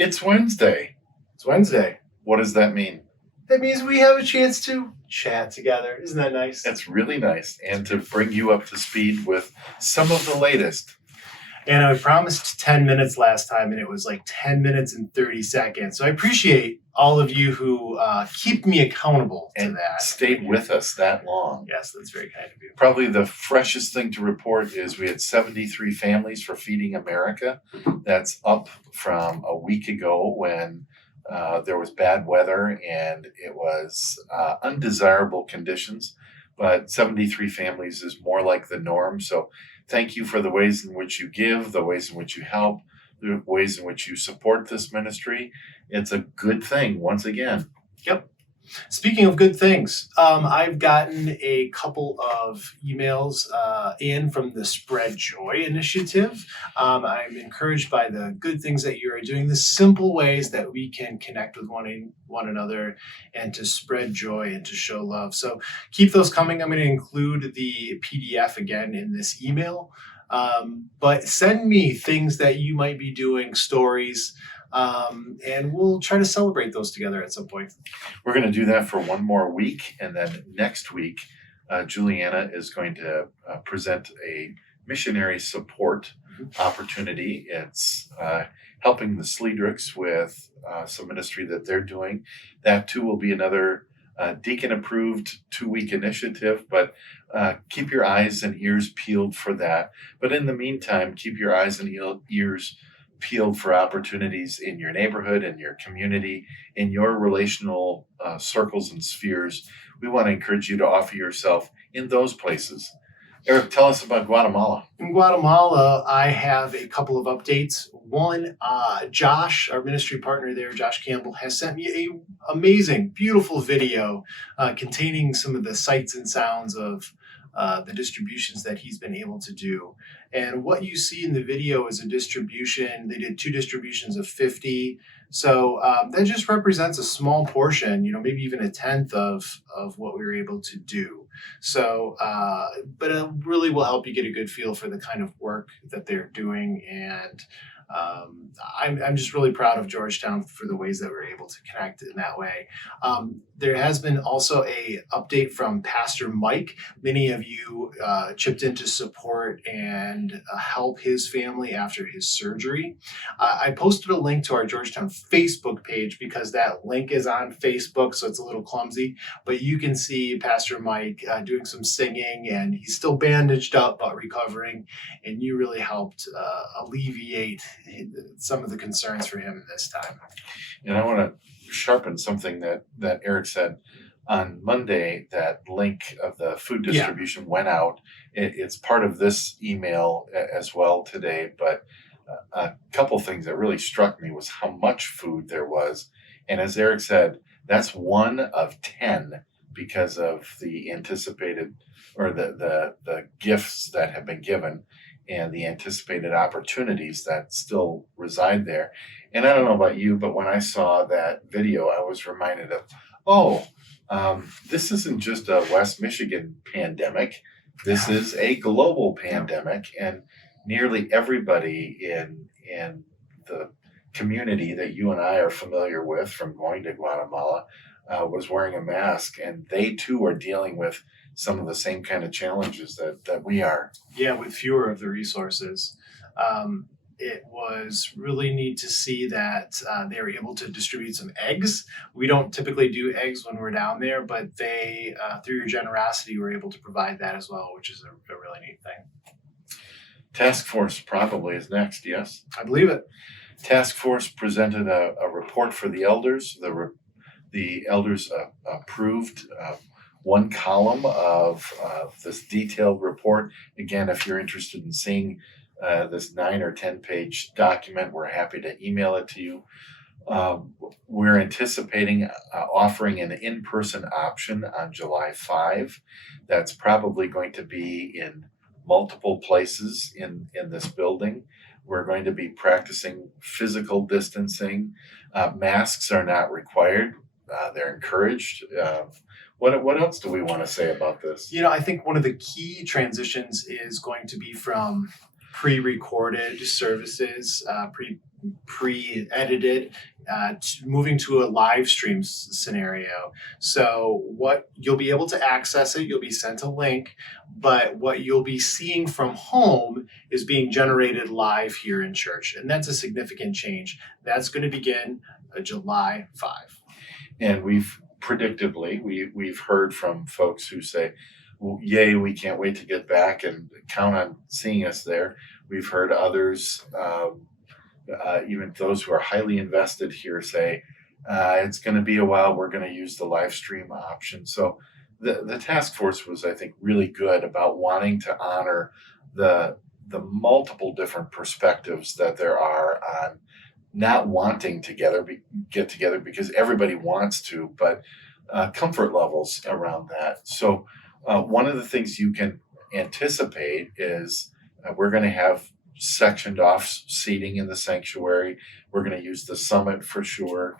It's Wednesday. It's Wednesday. What does that mean? That means we have a chance to chat together. Isn't that nice? That's really nice. And to bring you up to speed with some of the latest. And I promised 10 minutes last time, and it was like 10 minutes and 30 seconds. So I appreciate all of you who keep me accountable to And that. stayed with us that long. Yes, that's very kind of you. Probably the freshest thing to report is we had 73 families for Feeding America. That's up from a week ago when there was bad weather and it was undesirable conditions. But 73 families is more like the norm. So thank you for the ways in which you give, the ways in which you help, the ways in which you support this ministry. It's a good thing, once again. Yep. Speaking of good things, I've gotten a couple of emails in from the Spread Joy initiative. I'm encouraged by the good things that you're doing, the simple ways that we can connect with one another and to spread joy and to show love. So keep those coming. I'm going to include the PDF again in this email. But send me things that you might be doing, stories, and we'll try to celebrate those together at some point. We're going to do that for one more week. And then next week, Juliana is going to present a missionary support opportunity. It's helping the Sliedricks with some ministry that they're doing. That too will be another deacon-approved 2-week initiative, but keep your eyes and ears peeled for that. But in the meantime, keep your eyes and ears peeled for opportunities in your neighborhood, in your community, in your relational circles and spheres. We want to encourage you to offer yourself in those places. Eric, tell us about Guatemala. In Guatemala, I have a couple of updates. One, Josh, our ministry partner there, Josh Campbell, has sent me an amazing, beautiful video containing some of the sights and sounds of the distributions that he's been able to do. And what you see in the video is a distribution. They did 2 distributions of 50. So that just represents a small portion, maybe even a tenth of what we were able to do. So, but it really will help you get a good feel for the kind of work that they're doing. And I'm just really proud of Georgetown for the ways that we're able to connect in that way. There has been also a update from Pastor Mike. Many of you chipped in to support and help his family after his surgery. I posted a link to our Georgetown Facebook page because that link is on Facebook, so it's a little clumsy. But you can see Pastor Mike doing some singing, and he's still bandaged up but recovering. And you really helped alleviate some of the concerns for him this time. And I want to sharpen something that Eric said. On Monday, that link of the food distribution went out. It's part of this email as well today, but a couple things that really struck me was how much food there was. And as Eric said, that's 1 of 10 because of the anticipated or the gifts that have been given and the anticipated opportunities that still reside there. And I don't know about you, but when I saw that video, I was reminded of, this isn't just a West Michigan pandemic. This is a global pandemic, and nearly everybody in the community that you and I are familiar with from going to Guatemala was wearing a mask, and they too are dealing with some of the same kind of challenges that we are. Yeah, with fewer of the resources. It was really neat to see that they were able to distribute some eggs. We don't typically do eggs when we're down there, but they, through your generosity, were able to provide that as well, which is a really neat thing. Task Force probably is next, yes? I believe it. Task Force presented a report for the elders. The elders approved one column of this detailed report. Again, if you're interested in seeing this 9 or 10 page document, we're happy to email it to you. We're anticipating offering an in-person option on July 5. That's probably going to be in multiple places in this building. We're going to be practicing physical distancing. Masks are not required. They're encouraged. What else do we want to say about this? I think one of the key transitions is going to be from pre-recorded services, pre-edited, moving to a live stream scenario. So what you'll be able to access it, you'll be sent a link, but what you'll be seeing from home is being generated live here in church. And that's a significant change. That's going to begin July 5. And we've heard from folks who say, well, yay, we can't wait to get back and count on seeing us there. We've heard others, even those who are highly invested here, say, it's going to be a while. We're going to use the live stream option. So the task force was, I think, really good about wanting to honor the multiple different perspectives that there are on not wanting to get together because everybody wants to, but comfort levels around that. So one of the things you can anticipate is we're going to have sectioned off seating in the sanctuary. We're going to use the summit for sure.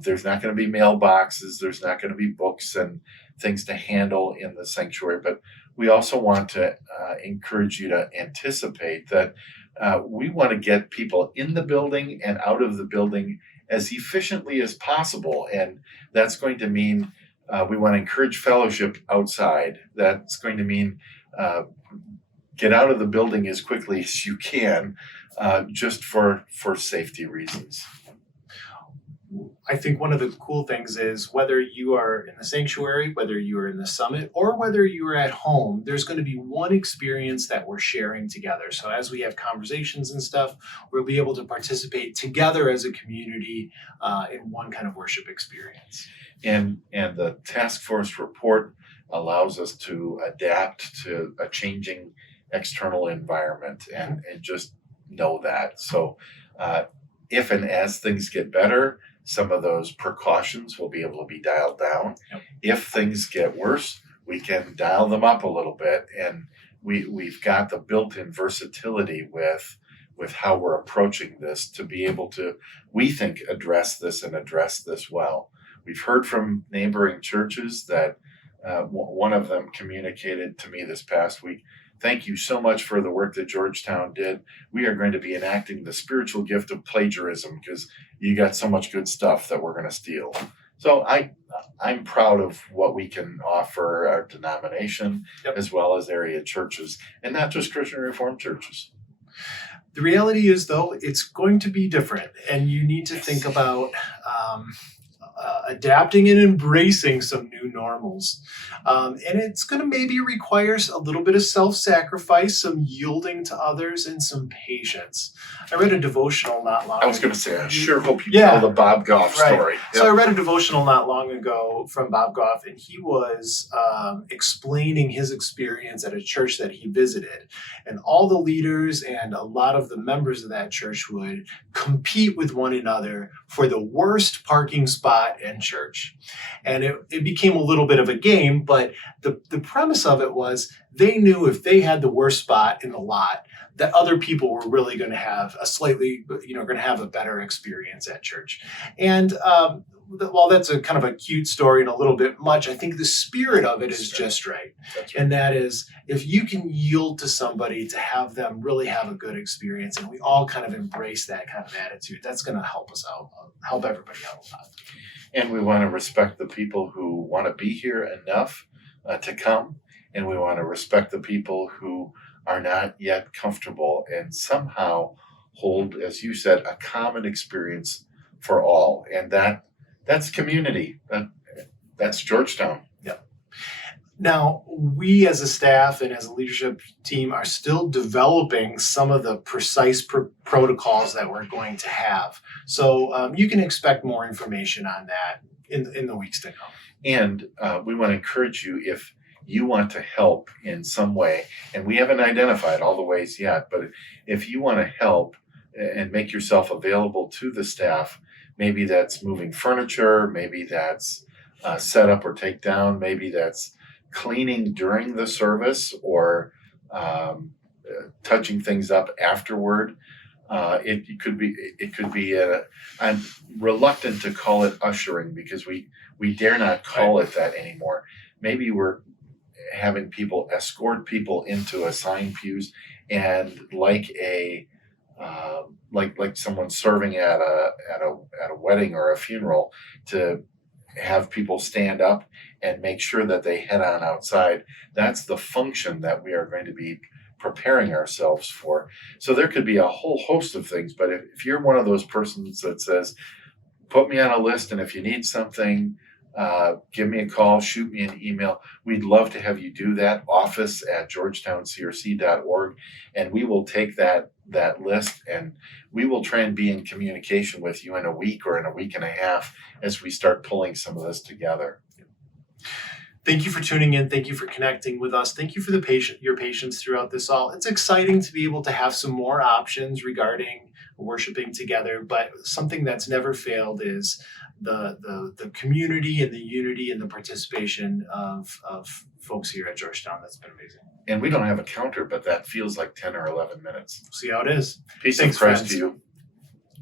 There's not going to be mailboxes. There's not going to be books and things to handle in the sanctuary. But we also want to encourage you to anticipate that we want to get people in the building and out of the building as efficiently as possible. And that's going to mean we want to encourage fellowship outside. That's going to mean get out of the building as quickly as you can, just for safety reasons. I think one of the cool things is whether you are in the sanctuary, whether you are in the summit, or whether you are at home, there's going to be one experience that we're sharing together. So as we have conversations and stuff, we'll be able to participate together as a community in one kind of worship experience. And the task force report allows us to adapt to a changing external environment and just know that. So if and as things get better, some of those precautions will be able to be dialed down. Yep. If things get worse, we can dial them up a little bit. And we've got the built-in versatility with how we're approaching this to be able to, we think, address this well. We've heard from neighboring churches that one of them communicated to me this past week, thank you so much for the work that Georgetown did. We are going to be enacting the spiritual gift of plagiarism because you got so much good stuff that we're going to steal. So I'm proud of what we can offer our denomination, yep, as well as area churches, and not just Christian Reformed churches. The reality is, though, it's going to be different, and you need to think about adapting and embracing some new normals. And it's going to maybe require a little bit of self-sacrifice, some yielding to others, and some patience. I read a devotional not long ago. I was going to say, I sure hope you tell the Bob Goff story. Yep. So I read a devotional not long ago from Bob Goff, and he was explaining his experience at a church that he visited. And all the leaders and a lot of the members of that church would compete with one another for the worst parking spot in church. And it became a little bit of a game, but the premise of it was they knew if they had the worst spot in the lot, that other people were really going to have a better experience at church. And while that's a kind of a cute story and a little bit much, I think the spirit of it is just right. That's right. And that is, if you can yield to somebody to have them really have a good experience, and we all kind of embrace that kind of attitude, that's going to help us out, help everybody out a lot. And we want to respect the people who want to be here enough to come, and we want to respect the people who are not yet comfortable and somehow hold, as you said, a common experience for all. And that's community. That's Georgetown. Yeah. Now, we as a staff and as a leadership team are still developing some of the precise protocols that we're going to have. So you can expect more information on that in the weeks to come. And we want to encourage you, if you want to help in some way, and we haven't identified all the ways yet, but if you want to help and make yourself available to the staff, maybe that's moving furniture, maybe that's set up or take down, maybe that's cleaning during the service or touching things up afterward. It could be I'm reluctant to call it ushering because we dare not call it that anymore. Maybe we're having people escort people into assigned pews, and like a like someone serving at a wedding or a funeral, to have people stand up and make sure that they head on outside. That's the function that we are going to be preparing ourselves for. So there could be a whole host of things, but if you're one of those persons that says, put me on a list, and if you need something, give me a call, shoot me an email. We'd love to have you do that. office@georgetowncrc.org, and we will take that list, and we will try and be in communication with you in a week or in a week and a half as we start pulling some of this together. Thank you for tuning in. Thank you for connecting with us. Thank you for your patience throughout this all. It's exciting to be able to have some more options regarding worshiping together, but something that's never failed is the community and the unity and the participation of folks here at Georgetown. That's been amazing. And we don't have a counter, but that feels like 10 or 11 minutes. See how it is. Peace Thanks, and Christ friends. to you.